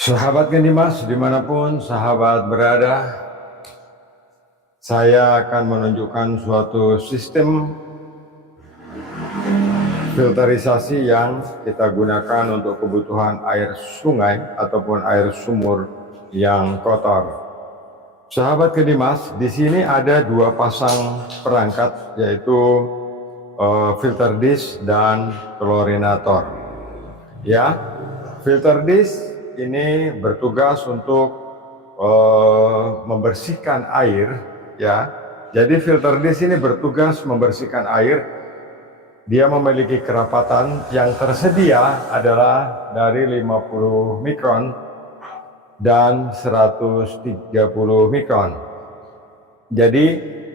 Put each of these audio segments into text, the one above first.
Sahabat Gendimas, dimanapun sahabat berada, saya akan menunjukkan suatu sistem filterisasi yang kita gunakan untuk kebutuhan air sungai ataupun air sumur yang kotor. Sahabat Gendimas, di sini ada dua pasang perangkat, yaitu filter dish dan klorinator. Ya, filter dish ini bertugas untuk membersihkan air, ya. Jadi filter dish ini bertugas membersihkan air. Dia memiliki kerapatan yang tersedia adalah dari 50 mikron dan 130 mikron. Jadi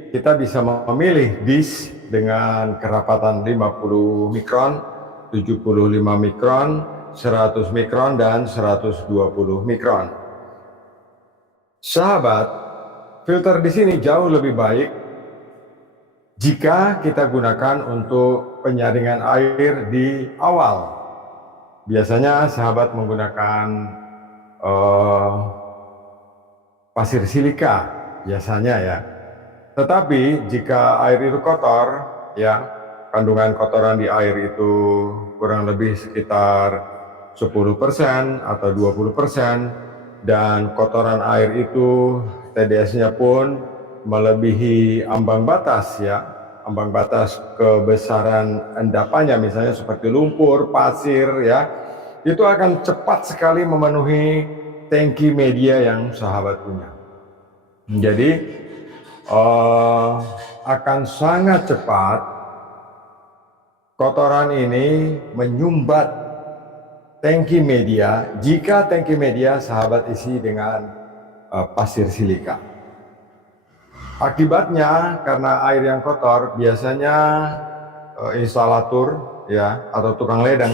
kita bisa memilih dish dengan kerapatan 50 mikron, 75 mikron, 100 mikron dan 120 mikron. Sahabat, filter di sini jauh lebih baik jika kita gunakan untuk penyaringan air di awal. Biasanya sahabat menggunakan pasir silika biasanya ya. Tetapi jika air itu kotor, ya, kandungan kotoran di air itu kurang lebih sekitar 10% atau 20%, dan kotoran air itu TDS-nya pun melebihi ambang batas, ya, ambang batas kebesaran endapannya, misalnya seperti lumpur, pasir, ya, itu akan cepat sekali memenuhi tangki media yang sahabat punya. Jadi akan sangat cepat kotoran ini menyumbat tangki media jika tangki media sahabat isi dengan pasir silika. Akibatnya, karena air yang kotor, biasanya instalatur, ya, atau tukang ledeng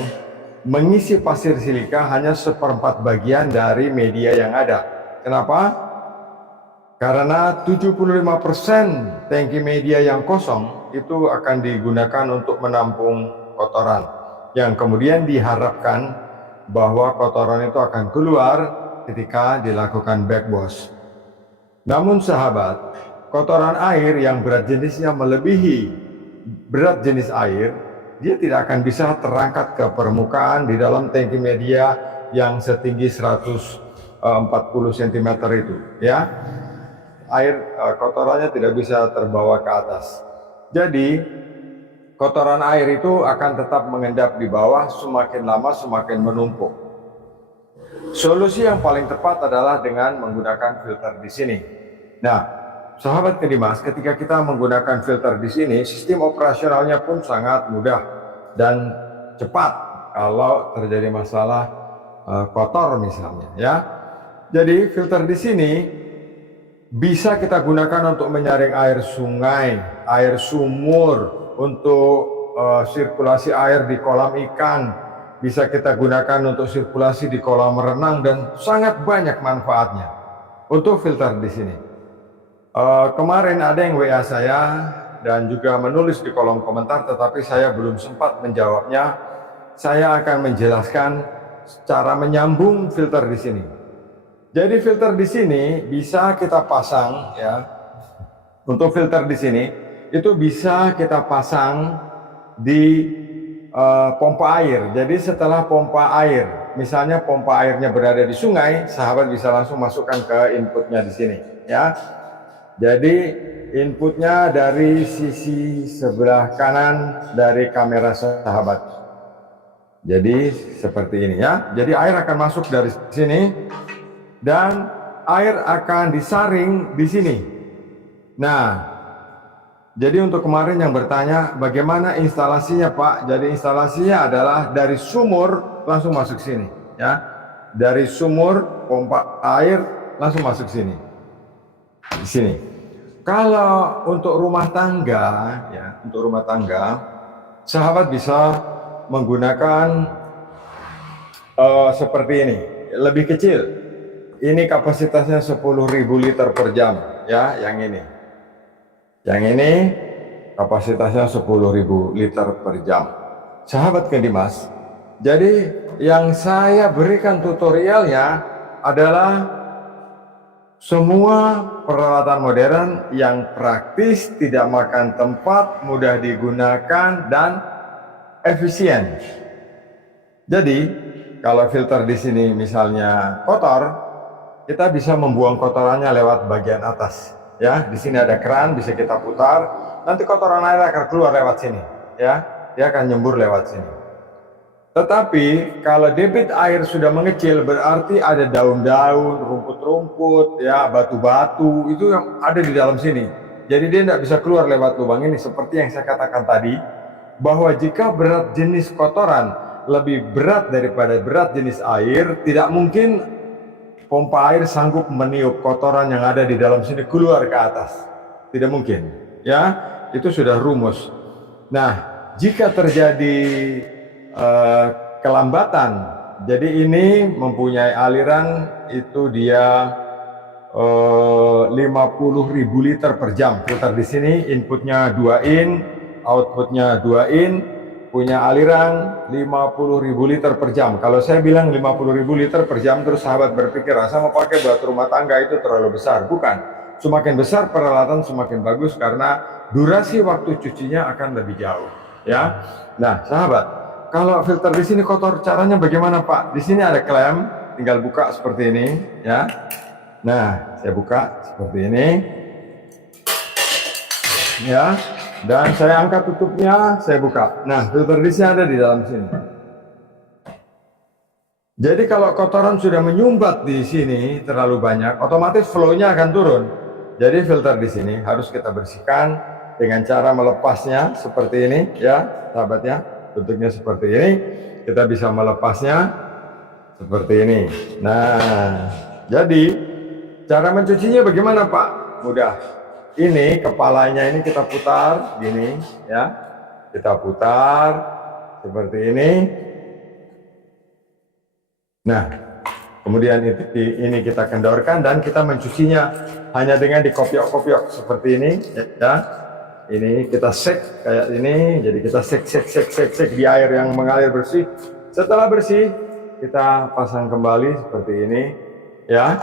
mengisi pasir silika hanya 1/4 bagian dari media yang ada. Kenapa? Karena 75% tangki media yang kosong itu akan digunakan untuk menampung kotoran, yang kemudian diharapkan bahwa kotoran itu akan keluar ketika dilakukan backwash. Namun sahabat, kotoran air yang berat jenisnya melebihi berat jenis air, dia tidak akan bisa terangkat ke permukaan di dalam tangki media yang setinggi 140 cm itu, ya. Air kotorannya tidak bisa terbawa ke atas. Jadi kotoran air itu akan tetap mengendap di bawah, semakin lama semakin menumpuk. Solusi yang paling tepat adalah dengan menggunakan filter di sini. Nah, sahabat Gendimas, ketika kita menggunakan filter di sini, sistem operasionalnya pun sangat mudah dan cepat kalau terjadi masalah kotor misalnya, ya. Jadi filter di sini bisa kita gunakan untuk menyaring air sungai, air sumur, untuk sirkulasi air di kolam ikan, bisa kita gunakan untuk sirkulasi di kolam renang, dan sangat banyak manfaatnya untuk filter di sini. Kemarin ada yang WA saya dan juga menulis di kolom komentar, tetapi saya belum sempat menjawabnya. Saya akan menjelaskan cara menyambung filter di sini. Jadi filter di sini bisa kita pasang, ya. Untuk filter di sini itu bisa kita pasang di pompa air. Jadi setelah pompa air, misalnya pompa airnya berada di sungai, sahabat bisa langsung masukkan ke inputnya di sini, ya. Jadi inputnya dari sisi sebelah kanan dari kamera sahabat. Jadi seperti ini, ya. Jadi air akan masuk dari sini dan air akan disaring di sini. Nah, jadi untuk kemarin yang bertanya bagaimana instalasinya, Pak? Jadi instalasinya adalah dari sumur langsung masuk sini, ya. Dari sumur pompa air langsung masuk sini. Di sini. Kalau untuk rumah tangga, ya, untuk rumah tangga, sahabat bisa menggunakan seperti ini, lebih kecil. Ini kapasitasnya 10.000 liter per jam, ya, yang ini. Yang ini kapasitasnya 10.000 liter per jam. Sahabat Gendimas, jadi yang saya berikan tutorialnya adalah semua peralatan modern yang praktis, tidak makan tempat, mudah digunakan, dan efisien. Jadi, kalau filter di sini misalnya kotor, kita bisa membuang kotorannya lewat bagian atas. Ya, di sini ada keran, bisa kita putar. Nanti kotoran air akan keluar lewat sini. Ya, dia akan nyembur lewat sini. Tetapi kalau debit air sudah mengecil, berarti ada daun-daun, rumput-rumput, ya, batu-batu, itu yang ada di dalam sini. Jadi dia tidak bisa keluar lewat lubang ini. Seperti yang saya katakan tadi, bahwa jika berat jenis kotoran lebih berat daripada berat jenis air, tidak mungkin pompa air sanggup meniup kotoran yang ada di dalam sini keluar ke atas. Tidak mungkin. Ya, itu sudah rumus. Nah, jika terjadi kelambatan, jadi ini mempunyai aliran itu dia 50.000 liter per jam. Filter di sini inputnya 2 in, outputnya 2 in, punya aliran 50.000 liter per jam. Kalau saya bilang 50.000 liter per jam, terus sahabat berpikir, saya mau pakai buat rumah tangga itu terlalu besar. Bukan, semakin besar peralatan semakin bagus karena durasi waktu cucinya akan lebih jauh. Ya, nah sahabat, kalau filter di sini kotor, caranya bagaimana Pak? Di sini ada klem, tinggal buka seperti ini, ya. Nah, saya buka seperti ini, ya. Dan saya angkat tutupnya, saya buka. Nah, filter di sini ada di dalam sini. Jadi kalau kotoran sudah menyumbat di sini terlalu banyak, otomatis flow-nya akan turun. Jadi filter di sini harus kita bersihkan dengan cara melepasnya seperti ini, ya, sahabatnya. Bentuknya seperti ini, kita bisa melepasnya seperti ini. Nah, jadi cara mencucinya bagaimana Pak? Mudah. Ini kepalanya ini kita putar gini, ya, kita putar seperti ini. Nah, kemudian ini kita kendorkan dan kita mencucinya hanya dengan dikopiok-kopiok seperti ini, ya. Ini kita shake kayak ini, jadi kita shake di air yang mengalir bersih. Setelah bersih, kita pasang kembali seperti ini, ya.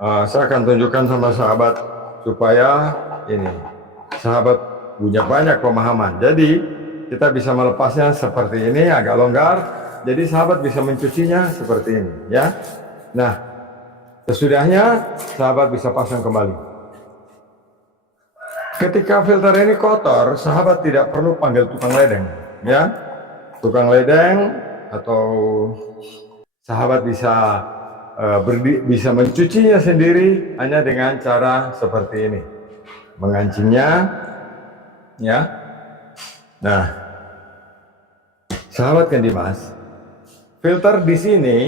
Saya akan tunjukkan sama sahabat supaya ini sahabat punya banyak pemahaman. Jadi kita bisa melepasnya seperti ini, agak longgar. Jadi sahabat bisa mencucinya seperti ini, ya. Nah, sesudahnya sahabat bisa pasang kembali. Ketika filter ini kotor, sahabat tidak perlu panggil tukang ledeng, ya. Tukang ledeng atau sahabat bisa bisa mencucinya sendiri hanya dengan cara seperti ini, mengancingnya, ya. Nah, sahabat kan Dimas, filter di sini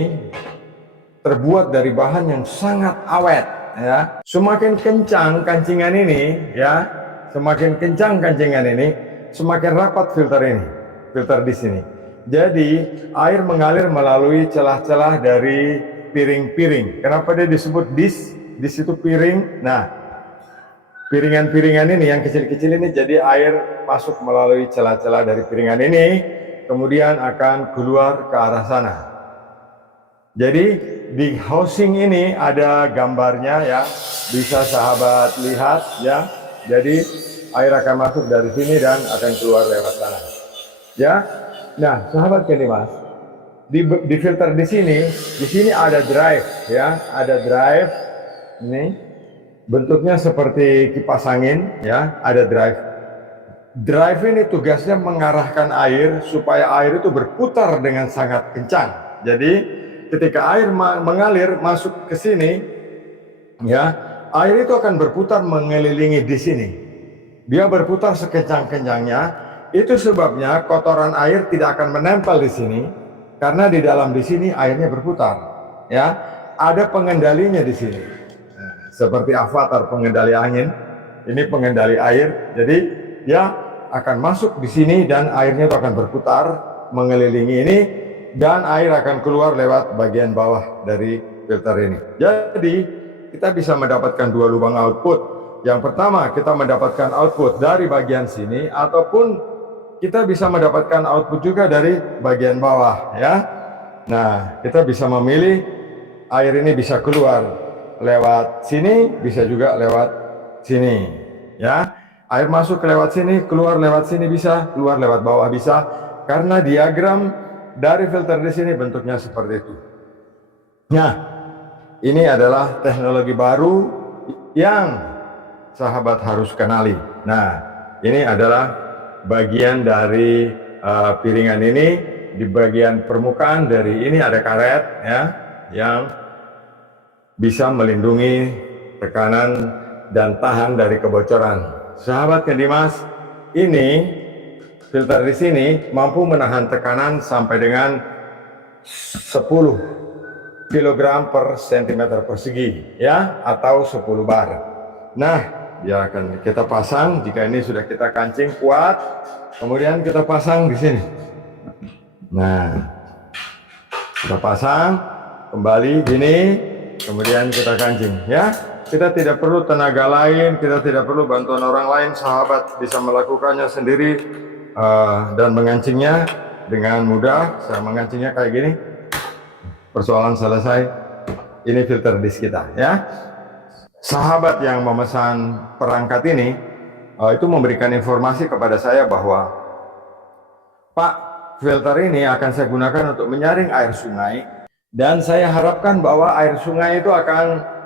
terbuat dari bahan yang sangat awet. Ya, semakin kencang kancingan ini, ya, semakin kencang kancingan ini, semakin rapat filter ini, filter di sini. Jadi air mengalir melalui celah-celah dari piring-piring. Kenapa dia disebut dish? Dish itu piring. Nah, piringan-piringan ini yang kecil-kecil ini, jadi air masuk melalui celah-celah dari piringan ini, kemudian akan keluar ke arah sana. Jadi di housing ini ada gambarnya, ya, bisa sahabat lihat, ya. Jadi air akan masuk dari sini dan akan keluar lewat sana, ya. Nah, sahabat Dimas, di filter di sini ada drive, ya, ada drive. Ini bentuknya seperti kipas angin, ya, ada drive. Drive ini tugasnya mengarahkan air supaya air itu berputar dengan sangat kencang. Jadi ketika air mengalir masuk ke sini, ya, air itu akan berputar mengelilingi di sini. Dia berputar sekencang-kencangnya. Itu sebabnya kotoran air tidak akan menempel di sini karena di dalam di sini airnya berputar. Ya, ada pengendalinya di sini. Seperti avatar pengendali angin, ini pengendali air. Jadi dia akan masuk di sini dan airnya itu akan berputar mengelilingi ini. Dan air akan keluar lewat bagian bawah dari filter ini. Jadi kita bisa mendapatkan dua lubang output. Yang pertama, kita mendapatkan output dari bagian sini, ataupun kita bisa mendapatkan output juga dari bagian bawah, ya. Nah, kita bisa memilih air ini bisa keluar lewat sini, bisa juga lewat sini, ya. Air masuk lewat sini, keluar lewat sini bisa, keluar lewat bawah bisa, karena diagram dari filter di sini bentuknya seperti itu. Nah, ini adalah teknologi baru yang sahabat harus kenali. Nah, ini adalah bagian dari piringan ini. Di bagian permukaan dari ini ada karet, ya, yang bisa melindungi tekanan dan tahan dari kebocoran. Sahabat Kendimas, ini filter di sini mampu menahan tekanan sampai dengan 10 kg per cm persegi, ya, atau 10 bar. Nah, dia akan kita pasang. Jika ini sudah kita kancing kuat, kemudian kita pasang di sini. Nah, kita pasang kembali gini, kemudian kita kancing, ya. Kita tidak perlu tenaga lain, kita tidak perlu bantuan orang lain. Sahabat bisa melakukannya sendiri dan mengancingnya dengan mudah. Saya mengancingnya kayak gini, persoalan selesai. Ini filter disk kita, ya. Sahabat yang memesan perangkat ini itu memberikan informasi kepada saya bahwa, Pak, filter ini akan saya gunakan untuk menyaring air sungai, dan saya harapkan bahwa air sungai itu akan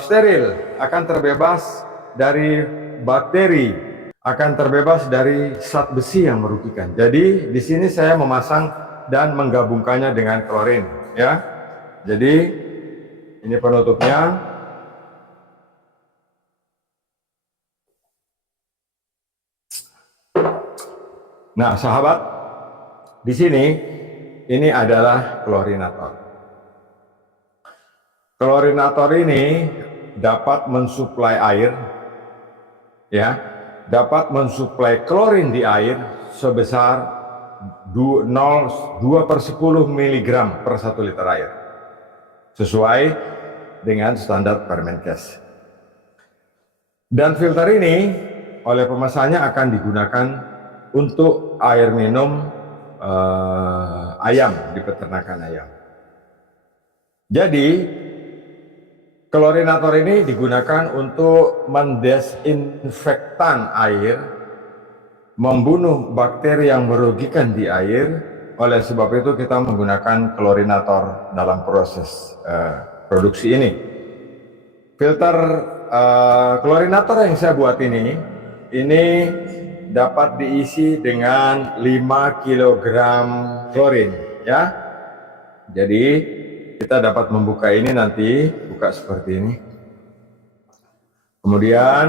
steril, akan terbebas dari bakteri, akan terbebas dari zat besi yang merugikan. Jadi di sini saya memasang dan menggabungkannya dengan klorin, ya. Jadi ini penutupnya. Nah, sahabat, di sini ini adalah klorinator. Klorinator ini dapat mensuplai air, ya, dapat mensuplai klorin di air sebesar 2/10 mg per 1 liter air, sesuai dengan standar Permenkes. Dan filter ini oleh pemesannya akan digunakan untuk air minum ayam di peternakan ayam. Jadi klorinator ini digunakan untuk mendesinfektan air, membunuh bakteri yang merugikan di air. Oleh sebab itu kita menggunakan klorinator dalam proses produksi ini. Filter klorinator yang saya buat ini dapat diisi dengan 5 kg klorin, ya. Jadi kita dapat membuka ini nanti, buka seperti ini. Kemudian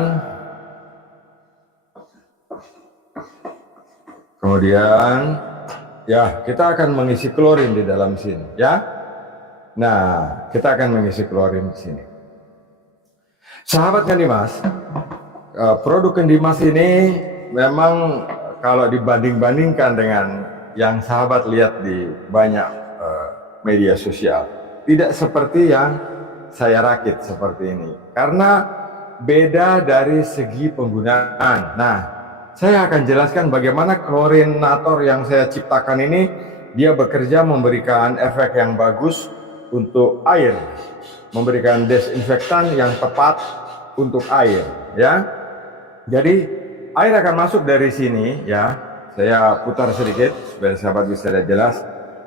ya, kita akan mengisi klorin di dalam sini, ya. Nah, kita akan mengisi klorin di sini. Sahabat Kendimas, produk Kendimas ini memang kalau dibanding-bandingkan dengan yang sahabat lihat di banyak media sosial, tidak seperti yang saya rakit seperti ini, karena beda dari segi penggunaan. Nah, saya akan jelaskan bagaimana klorinator yang saya ciptakan ini dia bekerja memberikan efek yang bagus untuk air, memberikan desinfektan yang tepat untuk air, ya. Jadi air akan masuk dari sini, ya. Saya putar sedikit supaya sahabat bisa lihat jelas.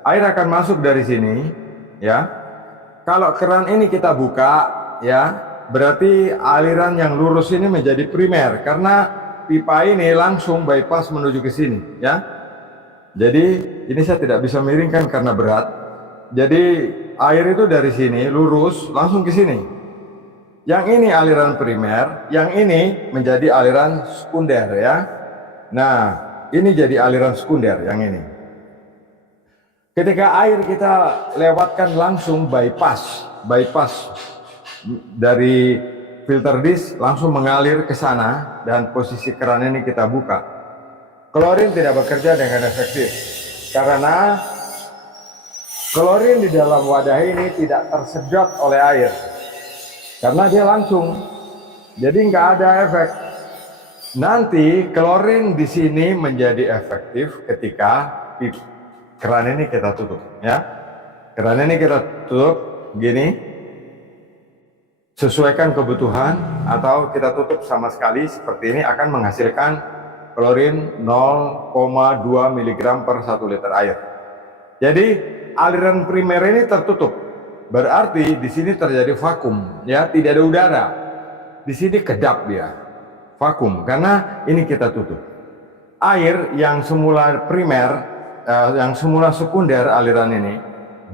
Air akan masuk dari sini, ya. Kalau keran ini kita buka, ya, berarti aliran yang lurus ini menjadi primer karena pipa ini langsung bypass menuju ke sini, ya. Jadi ini saya tidak bisa miringkan karena berat. Jadi air itu dari sini lurus langsung ke sini. Yang ini aliran primer, yang ini menjadi aliran sekunder, ya. Nah, ini jadi aliran sekunder yang ini. Ketika air kita lewatkan langsung bypass dari filter disk langsung mengalir ke sana dan posisi keran ini kita buka. Klorin tidak bekerja dengan efektif karena klorin di dalam wadah ini tidak tersedot oleh air. Karena dia langsung, jadi nggak ada efek. Nanti klorin di sini menjadi efektif ketika keran ini kita tutup, ya. Keran ini kita tutup, gini, sesuaikan kebutuhan, atau kita tutup sama sekali seperti ini akan menghasilkan klorin 0,2 mg per 1 liter air. Jadi aliran primer ini tertutup, berarti di sini terjadi vakum, ya, tidak ada udara. Di sini kedap dia, vakum, karena ini kita tutup. Air yang semula primer, yang semula sekunder aliran ini,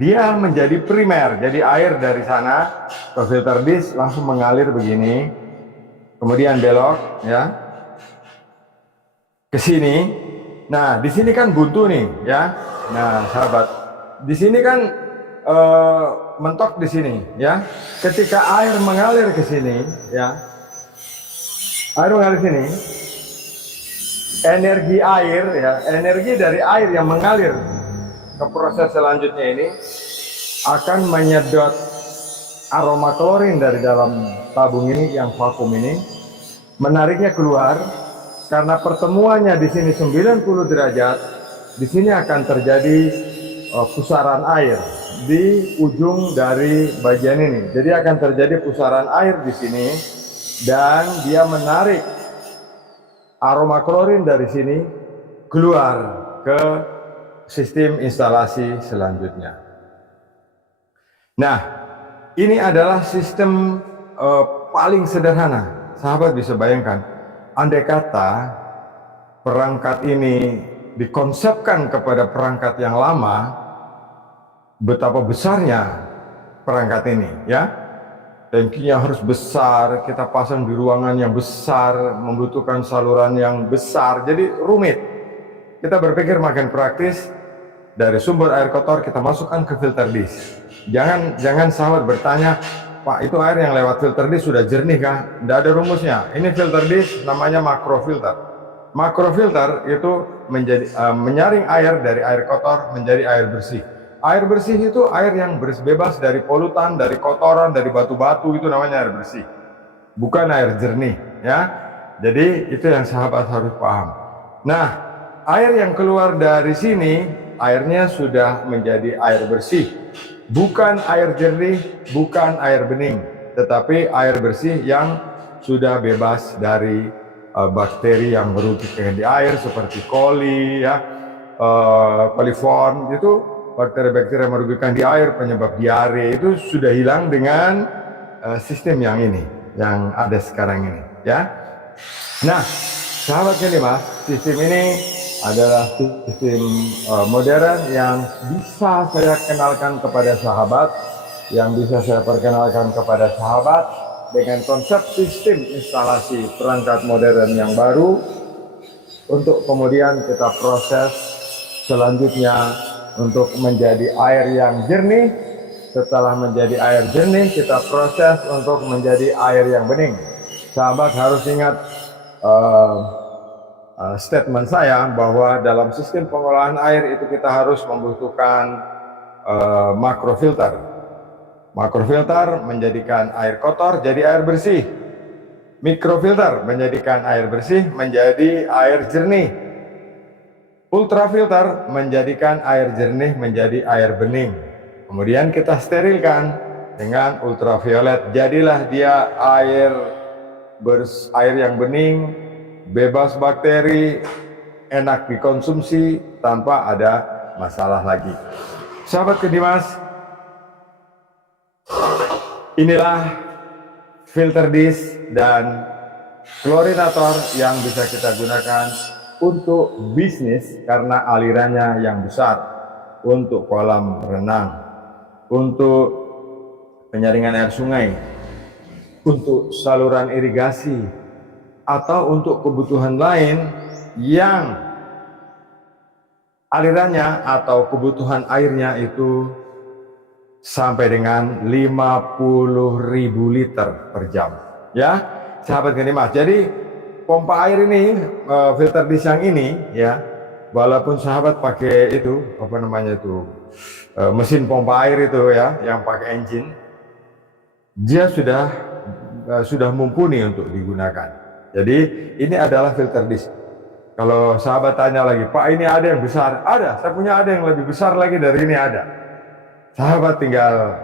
dia menjadi primer. Jadi air dari sana ke filter disk langsung mengalir begini, kemudian belok, ya, ke sini. Nah, di sini kan buntu nih, ya. Nah, sahabat, di sini kan mentok di sini, ya. Ketika air mengalir ke sini, ya, air mengalir sini, energi air, ya, energi dari air yang mengalir ke proses selanjutnya ini akan menyedot aroma klorin dari dalam tabung ini yang vakum ini, menariknya keluar. Karena pertemuannya di sini 90 derajat, di sini akan terjadi pusaran air di ujung dari bagian ini. Jadi akan terjadi pusaran air di sini, dan dia menarik aroma klorin dari sini keluar ke sistem instalasi selanjutnya. Nah, ini adalah sistem paling sederhana. Sahabat bisa bayangkan, andai kata perangkat ini dikonsepkan kepada perangkat yang lama, betapa besarnya perangkat ini, ya. Tangkinya harus besar, kita pasang di ruangan yang besar, membutuhkan saluran yang besar, jadi rumit. Kita berpikir makin praktis, dari sumber air kotor kita masukkan ke filter disk. Jangan sahabat bertanya, Pak, itu air yang lewat filter disk sudah jernih kah? Tidak ada rumusnya. Ini filter disk namanya makrofilter. Makrofilter itu menyaring air dari air kotor menjadi air bersih. Air bersih itu air yang bebas dari polutan, dari kotoran, dari batu-batu, itu namanya air bersih. Bukan air jernih, ya. Jadi itu yang sahabat harus paham. Nah, air yang keluar dari sini, airnya sudah menjadi air bersih. Bukan air jernih, bukan air bening, tetapi air bersih yang sudah bebas dari bakteri yang merugikan di air seperti coli, ya, coliform, itu bakteri-bakteri yang merugikan di air penyebab diare itu sudah hilang dengan sistem yang ini, yang ada sekarang ini, ya. Nah, sahabat Mas, sistem ini adalah sistem modern yang bisa saya kenalkan kepada sahabat, yang bisa saya perkenalkan kepada sahabat dengan konsep sistem instalasi perangkat modern yang baru, untuk kemudian kita proses selanjutnya untuk menjadi air yang jernih. Setelah menjadi air jernih, kita proses untuk menjadi air yang bening. Sahabat harus ingat statement saya bahwa dalam sistem pengolahan air itu kita harus membutuhkan makrofilter. Makrofilter menjadikan air kotor jadi air bersih. Mikrofilter menjadikan air bersih menjadi air jernih. Ultrafilter menjadikan air jernih menjadi air bening. Kemudian kita sterilkan dengan ultraviolet. Jadilah dia air yang bening, bebas bakteri, enak dikonsumsi tanpa ada masalah lagi. Sahabat Kedimas, inilah filter disk dan klorinator yang bisa kita gunakan untuk bisnis karena alirannya yang besar, untuk kolam renang, untuk penyaringan air sungai, untuk saluran irigasi, atau untuk kebutuhan lain yang alirannya atau kebutuhan airnya itu sampai dengan 50.000 liter per jam, ya sahabat Kedimas. Jadi pompa air ini, filter disk yang ini, ya, walaupun sahabat pakai itu apa namanya itu mesin pompa air itu, ya, yang pakai engine, dia sudah mumpuni untuk digunakan. Jadi ini adalah filter disk. Kalau sahabat tanya lagi, Pak, ini ada yang besar? Ada, saya punya ada yang lebih besar lagi dari ini, ada. Sahabat tinggal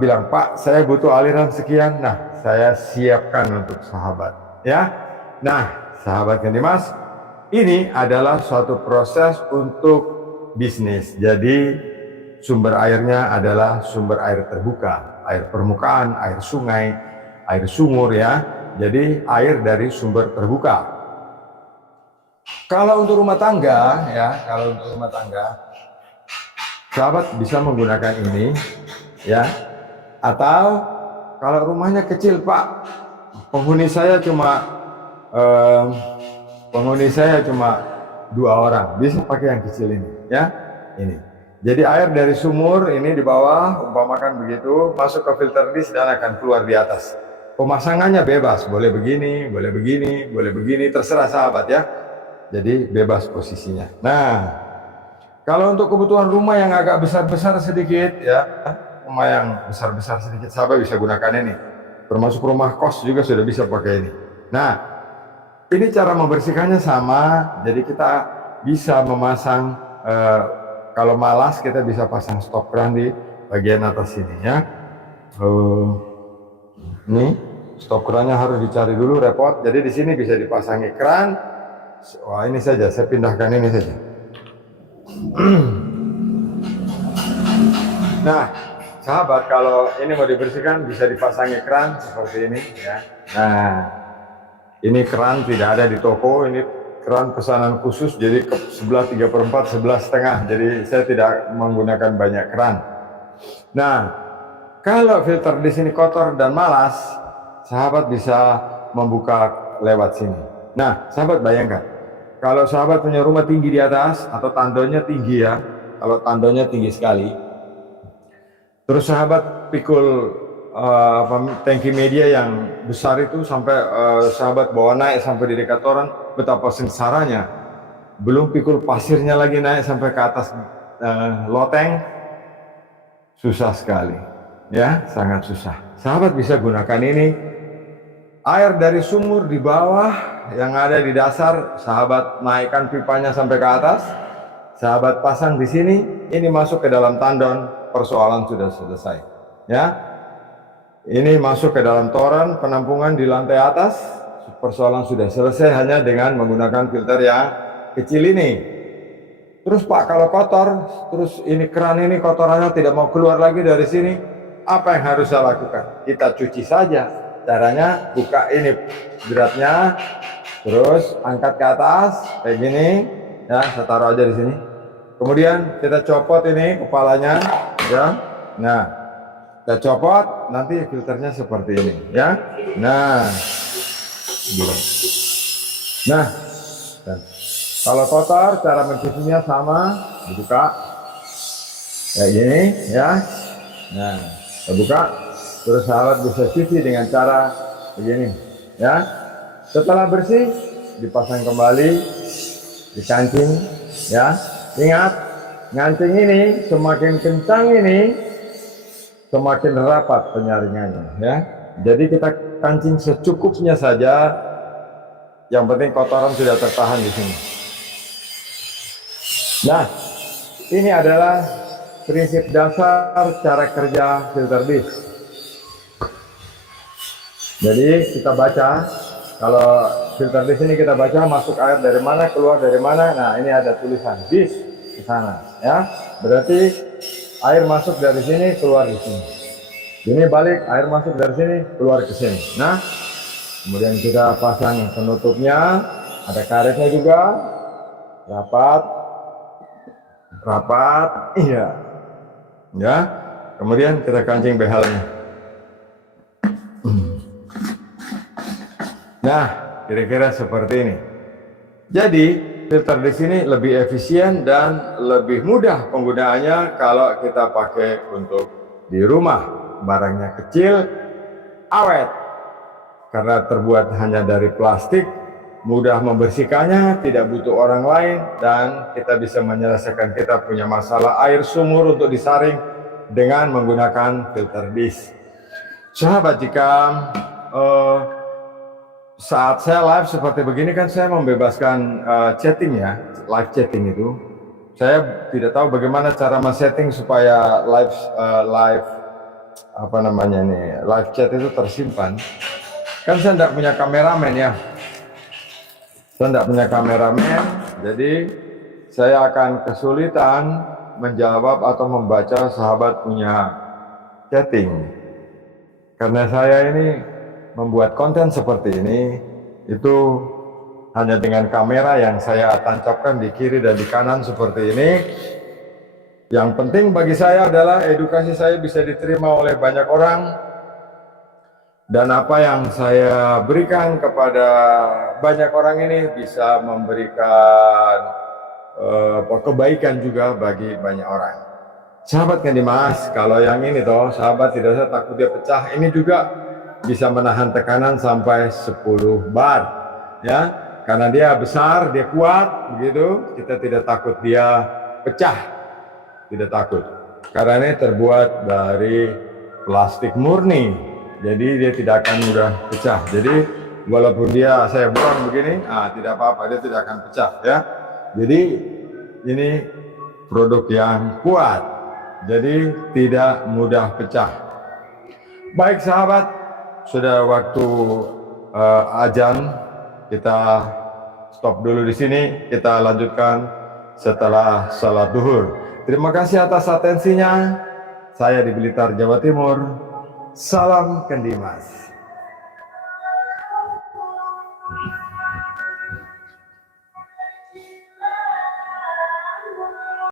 bilang, Pak, saya butuh aliran sekian. Nah, saya siapkan untuk sahabat, ya. Nah, sahabat yang dimas, ini adalah suatu proses untuk bisnis. Jadi sumber airnya adalah sumber air terbuka, air permukaan, air sungai, air sumur, ya. Jadi air dari sumber terbuka. Kalau untuk rumah tangga, ya, kalau untuk rumah tangga, sahabat bisa menggunakan ini, ya. Atau kalau rumahnya kecil, Pak, penghuni saya cuma penghuni saya cuma 2 orang, bisa pakai yang kecil ini, ya. Ini. Jadi air dari sumur ini di bawah, umpamakan begitu, masuk ke filter dish dan akan keluar di atas. Pemasangannya bebas, boleh begini, boleh begini, boleh begini, terserah sahabat, ya. Jadi bebas posisinya. Nah, kalau untuk kebutuhan rumah yang agak besar-besar sedikit, ya, rumah yang besar-besar sedikit, sahabat bisa gunakan ini. Termasuk rumah kos juga sudah bisa pakai ini. Nah, ini cara membersihkannya sama. Jadi kita bisa memasang, kalau malas kita bisa pasang stop kran di bagian atas sini, ya. Ini stop krannya harus dicari dulu, repot. Jadi di sini bisa dipasangi kran. Wah, ini saja, saya pindahkan ini saja. Nah, sahabat, kalau ini mau dibersihkan bisa dipasangi kran seperti ini, ya. Nah, ini keran tidak ada di toko, ini keran pesanan khusus, jadi sebelah 3/4, sebelah setengah, jadi saya tidak menggunakan banyak keran. Nah, kalau filter di sini kotor dan malas, sahabat bisa membuka lewat sini. Nah, sahabat bayangkan, kalau sahabat punya rumah tinggi di atas, atau tandonya tinggi, ya, kalau tandonya tinggi sekali, terus sahabat pikul tangki media yang besar itu sampai sahabat bawa naik sampai di dekat toren, betapa sengsaranya. Belum pikul pasirnya lagi naik sampai ke atas loteng, susah sekali, ya, sangat susah. Sahabat bisa gunakan ini, air dari sumur di bawah yang ada di dasar, sahabat naikkan pipanya sampai ke atas, sahabat pasang di sini, ini masuk ke dalam tandon, persoalan sudah selesai, ya. Ini masuk ke dalam toren penampungan di lantai atas, persoalan sudah selesai hanya dengan menggunakan filter yang kecil ini. Terus Pak, kalau kotor, terus ini keran ini kotorannya tidak mau keluar lagi dari sini, apa yang harus saya lakukan? Kita cuci saja. Caranya buka ini beratnya, terus angkat ke atas kayak gini, ya, saya taruh aja di sini. Kemudian kita copot ini kepalanya, ya. Nah, kita copot, nanti filternya seperti ini, ya. Nah, gini. Nah, dan kalau kotor, cara mencucinya sama, dibuka kayak gini, ya. Nah, kita buka, terus sahabat bisa cuci dengan cara begini, ya. Setelah bersih, dipasang kembali, dikancing, ya. Ingat, ngancing ini semakin kencang ini, semakin rapat penyaringannya, ya. Jadi kita kancing secukupnya saja, yang penting kotoran sudah tertahan di sini. Nah, ini adalah prinsip dasar cara kerja filter dish. Jadi kita baca, kalau filter dish ini kita baca masuk air dari mana, keluar dari mana. Nah, ini ada tulisan dish di sana, ya. Berarti air masuk dari sini, keluar di sini. Ini balik, air masuk dari sini, keluar ke sini. Nah, kemudian kita pasang penutupnya, ada karetnya juga, rapat, iya, ya. Kemudian kita kancing behalnya. Nah, kira-kira seperti ini. Jadi filter di sini lebih efisien dan lebih mudah penggunaannya kalau kita pakai untuk di rumah. Barangnya kecil, awet, karena terbuat hanya dari plastik, mudah membersihkannya, tidak butuh orang lain, dan kita bisa menyelesaikan kita punya masalah air sumur untuk disaring dengan menggunakan filter dish. Sahabat, jika saat saya live seperti begini kan saya membebaskan chatting, ya, live chatting itu. Saya tidak tahu bagaimana cara men-setting supaya live apa namanya nih, live chat itu tersimpan. Kan saya tidak punya kameramen ya. Saya tidak punya kameramen, jadi saya akan kesulitan menjawab atau membaca sahabat punya chatting. Karena saya ini membuat konten seperti ini, itu hanya dengan kamera yang saya tancapkan di kiri dan di kanan seperti ini. Yang penting bagi saya adalah edukasi saya bisa diterima oleh banyak orang, dan apa yang saya berikan kepada banyak orang ini bisa memberikan kebaikan juga bagi banyak orang. Sahabat kan Dimas, kalau yang ini toh sahabat tidak usah takut dia pecah, ini juga bisa menahan tekanan sampai 10 bar ya, karena dia besar, dia kuat begitu, kita tidak takut dia pecah, tidak takut, karena ini terbuat dari plastik murni, jadi dia tidak akan mudah pecah. Jadi walaupun dia saya borong begini, tidak apa-apa, dia tidak akan pecah ya. Jadi ini produk yang kuat, jadi tidak mudah pecah. Baik sahabat, sudah waktu azan, kita stop dulu di sini, kita lanjutkan setelah salat duhur. Terima kasih atas atensinya. Saya di Blitar, Jawa Timur. Salam Kendimas.